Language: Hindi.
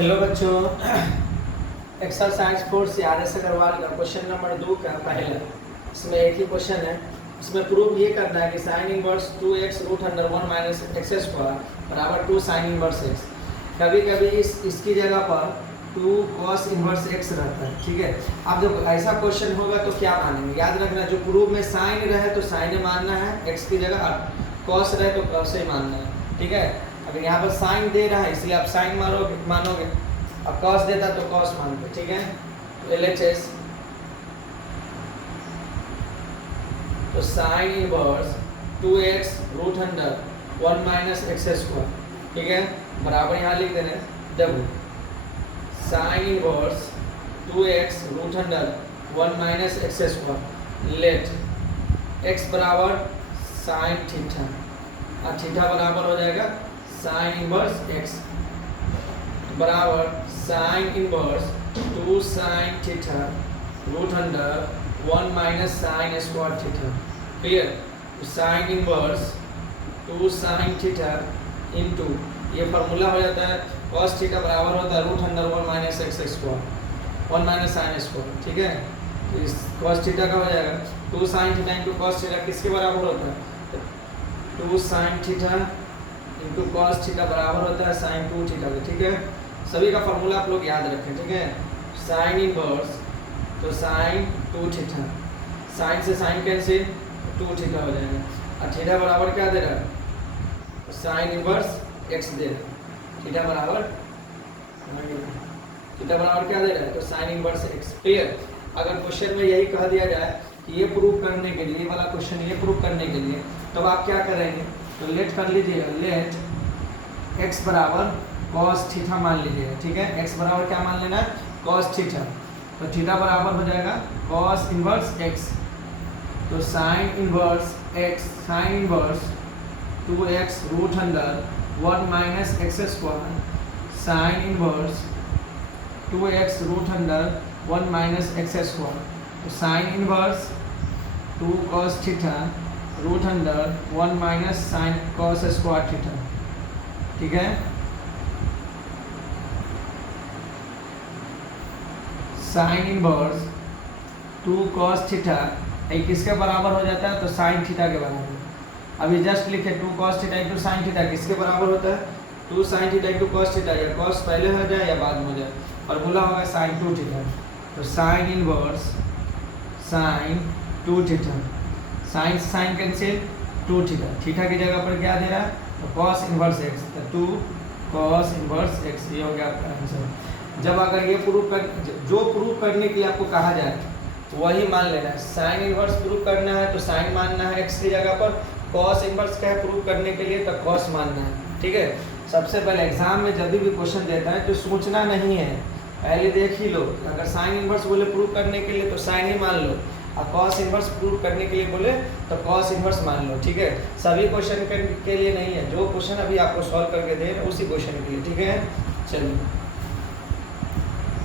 हेलो बच्चों, एक्सरसाइज 4 से आर एस अग्रवाल का क्वेश्चन नंबर 2 का पहला। इसमें एक ही क्वेश्चन है। इसमें प्रूव ये करना है कि sine inverse 2x root under 1 minus x square बराबर 2 साइन इनवर्स x। कभी कभी इसकी जगह पर 2 कॉस इनवर्स x रहता है। ठीक है, अब जब ऐसा क्वेश्चन होगा तो क्या मानेंगे? याद रखना, जो प्रूव में साइन रहे तो साइन मानना है x की जगह, और कॉस रहे तो कॉस ही मानना है। ठीक है, अगर यहाँ पर साइन दे रहा है इसलिए आप साइन मानोगे, अब कॉस देता तो कॉस मानोगे। ठीक है, तो LHS तो sine inverse 2x root under 1 minus x square, ठीक है, बराबर यहाँ लिख दे रहे हैं double sine inverse 2x root under 1 minus x square. Let x बराबर साइन थीटा और थीटा बराबर हो जाएगा साइन इनवर्स x बराबर sine inverse 2 sine theta root under 1 minus sine square theta. Clear? Sine inverse 2 sine theta into ये फार्मूला हो जाता है कॉस थीटा बराबर होता है root under 1 minus x square 1 minus sine square. ठीक है, तो इस कॉस थीटा का हो जाएगा 2 sine theta into cos theta किसके बराबर होता है? 2 sine theta into cos theta बराबर होता है साइन 2 थीटा का। ठीक है, सभी का फार्मूला आप लोग याद रखें। ठीक है, साइन इनवर्स तो साइन 2 थीटा, साइन से साइन कैंसिल 2 थीटा हो जाएगा, और थीटा बराबर क्या दे रहा है? साइन इनवर्स x दे रहा है। थीटा बराबर क्या दे रहा है? तो साइन इनवर्स x। क्लियर? अगर क्वेश्चन में यही कह दिया जाए कि ये प्रूव करने के लिए, ये वाला क्वेश्चन ये प्रूव करने के लिए, तब आप क्या करेंगे? तो लेट कर लीजिएगा, लेट x बराबर कॉस थीटा मान लीजिएगा। ठीक है, x बराबर क्या मान लेना है? Cos theta. तो थीटा बराबर हो जाएगा कॉस इनवर्स x, तो sine inverse x, sine inverse 2x root under 1 minus x square, sine inverse 2x root under 1 minus x square, तो sine inverse 2 cos theta root under 1 minus sine cos square theta. ठीक है, साइन इनवर्स 2 कॉस थीटा एक किसके बराबर हो जाता है? तो साइन थीटा के बराबर। अभी जस्ट लिखे 2 cos theta into sine theta किसके बराबर होता है? 2 sine theta into cos theta, या कॉस पहले हो जाए या बाद में हो जाए, फॉर्मूला होगा साइन 2 थीटा। तो sine inverse sine 2 theta, sine से साइन कैंसिल 2 थीटा, थीटा की जगह पर क्या दे रहा है? तो कॉस इनवर्स एक्स, तो 2 कॉस इनवर्स एक्स। ये हो गया आपका आंसर। जब अगर ये जो प्रूव करने के लिए आपको कहा जाए तो वही मान लेना है। साइन इनवर्स प्रूव करना है तो साइन मानना है x की जगह पर, कॉस इनवर्स का है प्रूव करने के लिए तो कॉस मानना है। ठीक है, सबसे पहले एग्जाम में जब भी क्वेश्चन देता है तो सोचना नहीं है, पहले देख ही लो। अगर साइन इनवर्स बोले प्रूव करने के लिए तो साइन ही मान लो, और कॉस इनवर्स प्रूव करने के लिए बोले तो कॉस इनवर्स मान लो। ठीक है, सभी क्वेश्चन के लिए नहीं है, जो क्वेश्चन अभी आपको सॉल्व करके दे रहे हैं उसी क्वेश्चन के लिए। ठीक है, चलिए।